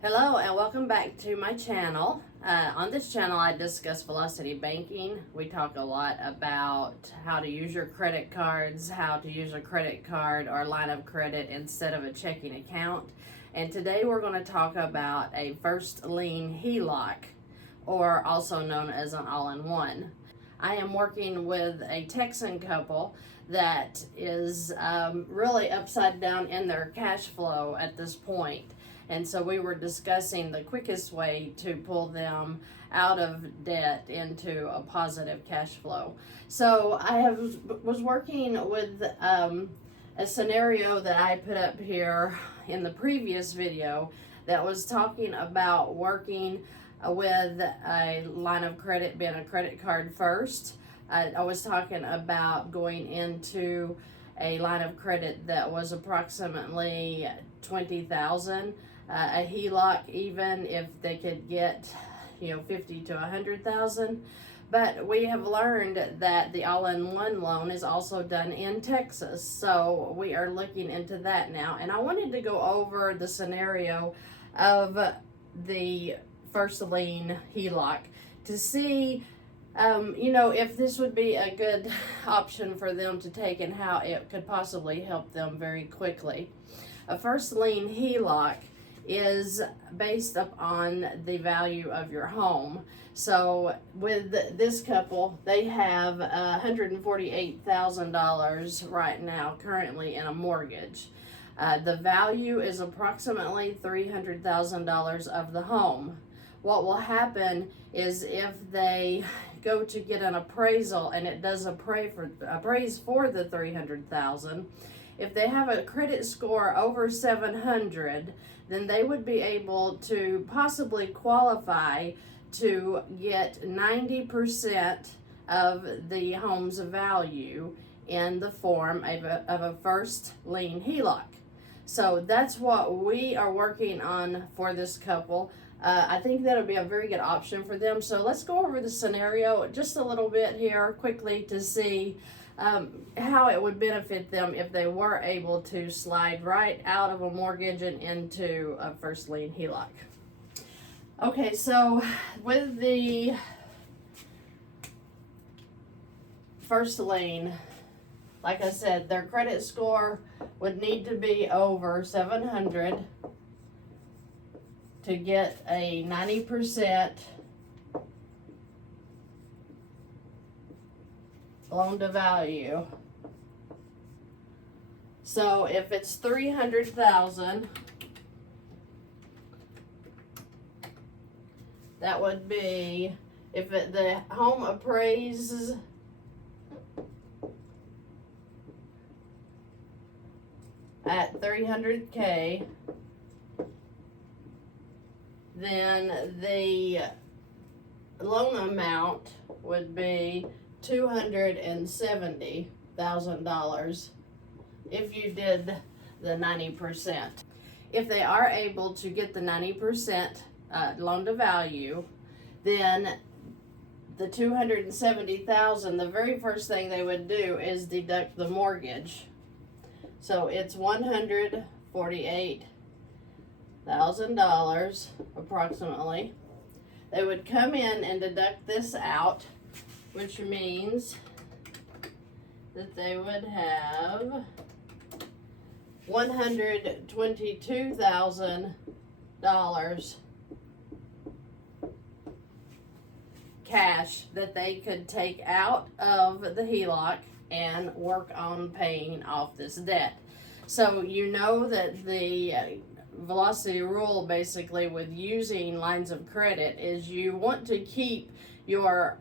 Hello and welcome back to my channel. On this channel I discuss velocity banking. We talk a lot about how to use your credit cards, how to use a credit card or line of credit instead of a checking account. And today we're going to talk about a first lien HELOC, or also known as an all-in-one. I am working with a Texan couple that is really upside down in their cash flow at this point. And so we were discussing the quickest way to pull them out of debt into a positive cash flow. So I was working with a scenario that I put up here in the previous video that was talking about working with a line of credit being a credit card first. I was talking about going into a line of credit that was approximately $20,000. A HELOC, even if they could get, $50,000 to $100,000. But we have learned that the all-in-one loan is also done in Texas, so we are looking into that now. And I wanted to go over the scenario of the first lien HELOC to see, if this would be a good option for them to take and how it could possibly help them very quickly. A first lien HELOC is based upon the value of your home. So with this couple, they have $148,000 right now currently in a mortgage. The value is approximately $300,000 of the home. What will happen is if they go to get an appraisal and it does appraise for the $300,000, if they have a credit score over 700, then they would be able to possibly qualify to get 90% of the home's value in the form of a first lien HELOC. So that's what we are working on for this couple. I think that'll be a very good option for them. So let's go over the scenario just a little bit here quickly to see how it would benefit them if they were able to slide right out of a mortgage and into a first lien HELOC. Okay, so with the first lien, like I said, their credit score would need to be over 700 to get a 90% loan to value. So if it's 300,000, that would be, if the home appraises at 300K, then the loan amount would be $270,000 if you did the 90%. If they are able to get the 90% loan to value, then the $270,000, the very first thing they would do is deduct the mortgage. So it's $148,000 approximately. They would come in and deduct this out, which means that they would have $122,000 cash that they could take out of the HELOC and work on paying off this debt. So you know that the velocity rule basically with using lines of credit is you want to keep your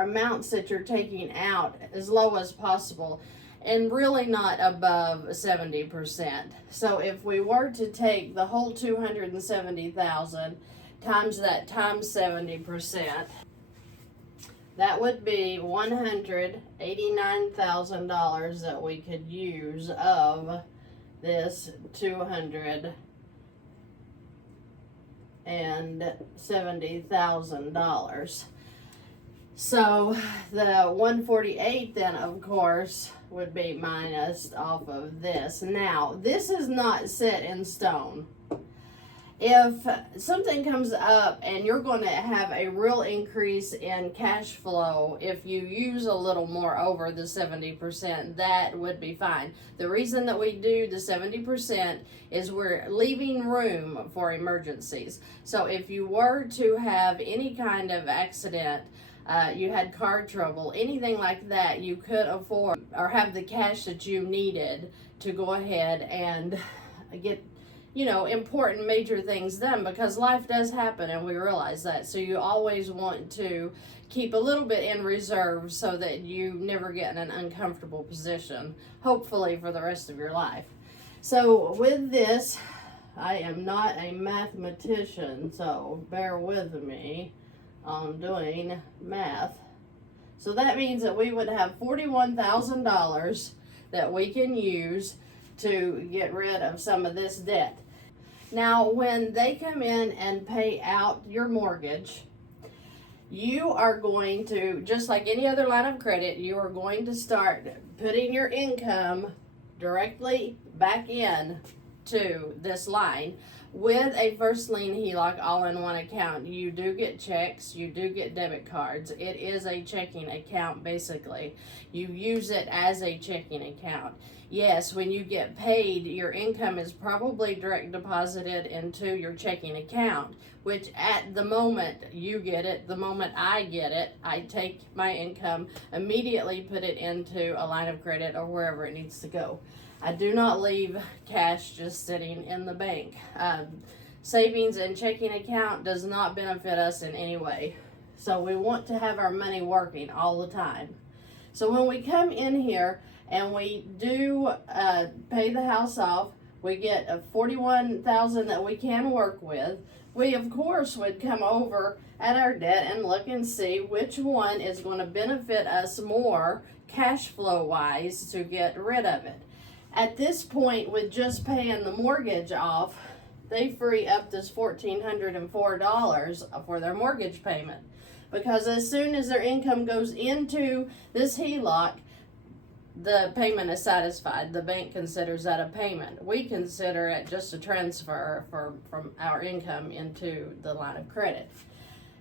amounts that you're taking out as low as possible and really not above 70%. So if we were to take the whole $270,000 times that times 70%, that would be $189,000 that we could use of this $270,000. So the 148 then, of course, would be minus off of this. Now, this is not set in stone. If something comes up and you're going to have a real increase in cash flow, if you use a little more over the 70%, that would be fine. The reason that we do the 70% is we're leaving room for emergencies. So if you were to have any kind of accident, you had car trouble, anything like that, you could afford or have the cash that you needed to go ahead and get, you know, important major things done, because life does happen and we realize that. So you always want to keep a little bit in reserve so that you never get in an uncomfortable position, hopefully for the rest of your life. So with this, I am not a mathematician, so bear with me on doing math. So that means that we would have $41,000 that we can use to get rid of some of this debt. Now, when they come in and pay out your mortgage, you are going to, just like any other line of credit, you are going to start putting your income directly back in to this line. With a first lien HELOC all-in-one account, you do get checks, you do get debit cards. It is a checking account, basically. You use it as a checking account. Yes, when you get paid, your income is probably direct deposited into your checking account, which at the moment you get it, the moment I get it, I take my income, immediately put it into a line of credit or wherever it needs to go. I do not leave cash just sitting in the bank. Savings and checking account does not benefit us in any way. So we want to have our money working all the time. So when we come in here and we do pay the house off, we get a $41,000 that we can work with. We of course would come over at our debt and look and see which one is going to benefit us more cash flow wise to get rid of it. At this point, with just paying the mortgage off, they free up this $1,404 for their mortgage payment. Because as soon as their income goes into this HELOC, the payment is satisfied. The bank considers that a payment. We consider it just a transfer from our income into the line of credit.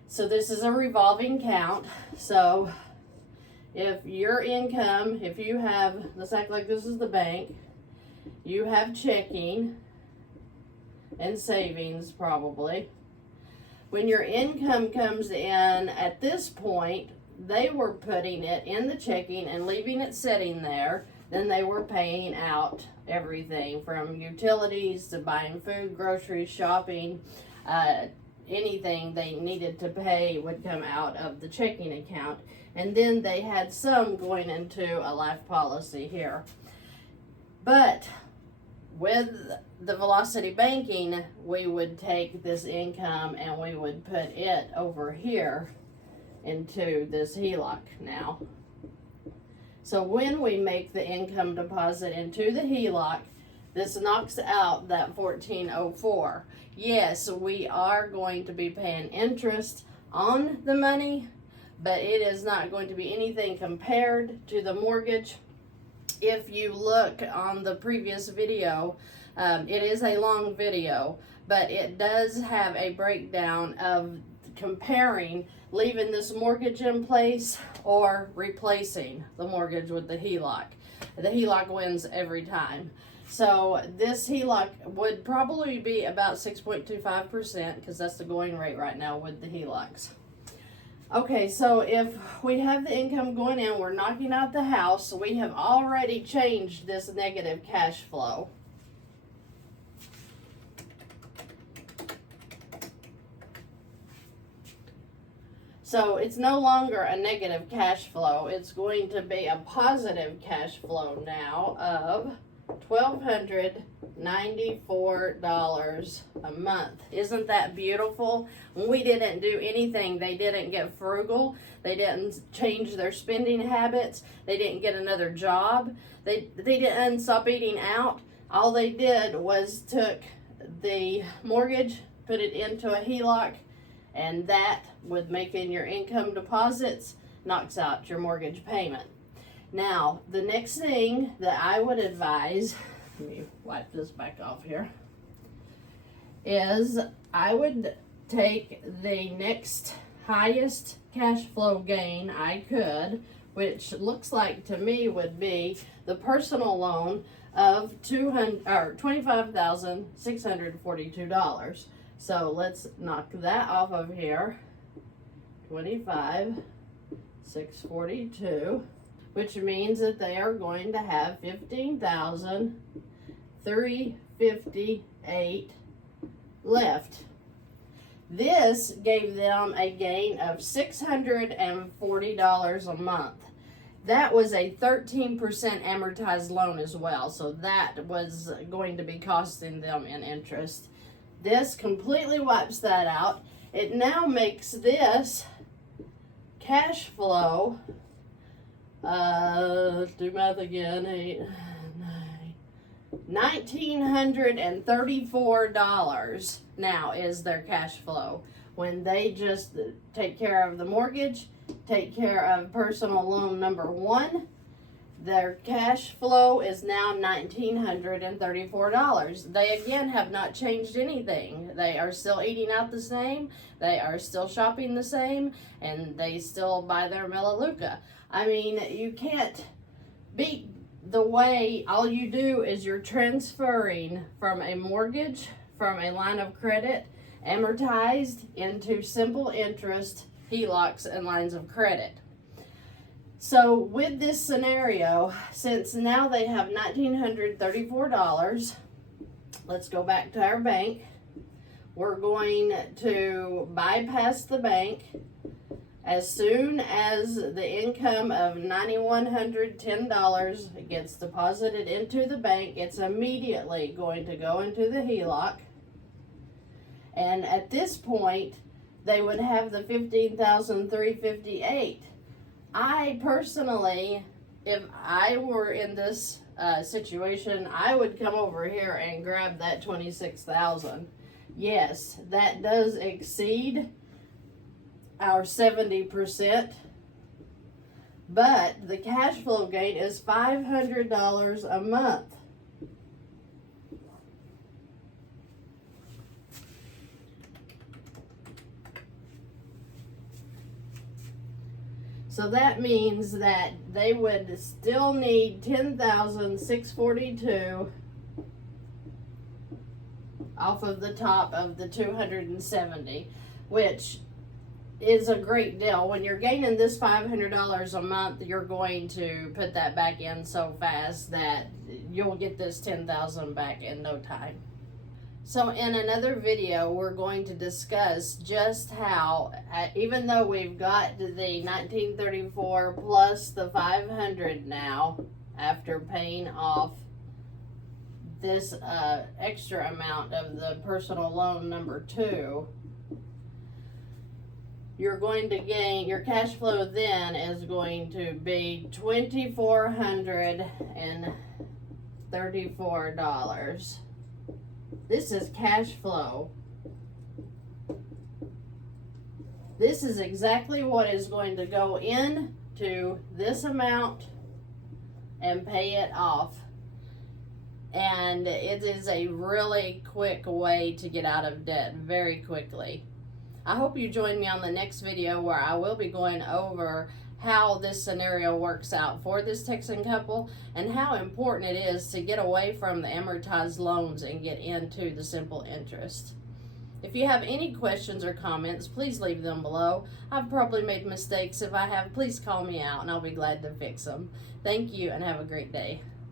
So this is a revolving account. So if your income, if you have, let's act like this is the bank, you have checking and savings probably. When your income comes in at this point, they were putting it in the checking and leaving it sitting there. Then they were paying out everything from utilities to buying food, groceries, shopping, anything they needed to pay would come out of the checking account. And then they had some going into a life policy here. But with the Velocity Banking, we would take this income and we would put it over here into this HELOC now. So when we make the income deposit into the HELOC, this knocks out that $1,404. Yes, we are going to be paying interest on the money, but it is not going to be anything compared to the mortgage. If you look on the previous video, it is a long video, but it does have a breakdown of comparing leaving this mortgage in place or replacing the mortgage with the HELOC. The HELOC wins every time. So this HELOC would probably be about 6.25% because that's the going rate right now with the HELOCs. Okay, so if we have the income going in, we're knocking out the house, we have already changed this negative cash flow. So it's no longer a negative cash flow. It's going to be a positive cash flow now of $1,294 a month. Isn't that beautiful? We didn't do anything. They didn't get frugal. They didn't change their spending habits. They didn't get another job. They didn't stop eating out. All they did was took the mortgage, put it into a HELOC, and that, with making your income deposits, knocks out your mortgage payment. Now, the next thing that I would advise, let me wipe this back off here, is I would take the next highest cash flow gain I could, which looks like to me would be the personal loan of $25,642. So let's knock that off of here. 25,642, which means that they are going to have 15,358 left. This gave them a gain of $640 a month. That was a 13% amortized loan as well, so that was going to be costing them in interest. This completely wipes that out. It now makes this cash flow, do math again, $1,934 now is their cash flow. When they just take care of the mortgage, take care of personal loan number 1, their cash flow is now $1,934. They again have not changed anything. They are still eating out the same, they are still shopping the same, and they still buy their Melaleuca. I mean, you can't beat the way all you do is you're transferring from a mortgage, from a line of credit, amortized into simple interest, HELOCs, and lines of credit. So with this scenario, since now they have $1,934, let's go back to our bank. We're going to bypass the bank. As soon as the income of $9,110 gets deposited into the bank, it's immediately going to go into the HELOC. And at this point, they would have the $15,358. I personally, if I were in this situation, I would come over here and grab that $26,000. Yes, that does exceed our 70%, but the cash flow gain is $500 a month. So that means that they would still need $10,642 off of the top of the $270, which is a great deal. When you're gaining this $500 a month, you're going to put that back in so fast that you'll get this $10,000 back in no time. So in another video, we're going to discuss just how, even though we've got the 1934 plus the 500 now, after paying off this extra amount of the personal loan number 2, you're going to gain, your cash flow then is going to be $2,434. This is cash flow. This is exactly what is going to go into this amount and pay it off. And it is a really quick way to get out of debt very quickly. I hope you join me on the next video where I will be going over how this scenario works out for this Texan couple and how important it is to get away from the amortized loans and get into the simple interest. If you have any questions or comments, please leave them below. I've probably made mistakes. If I have, please call me out and I'll be glad to fix them. Thank you and have a great day.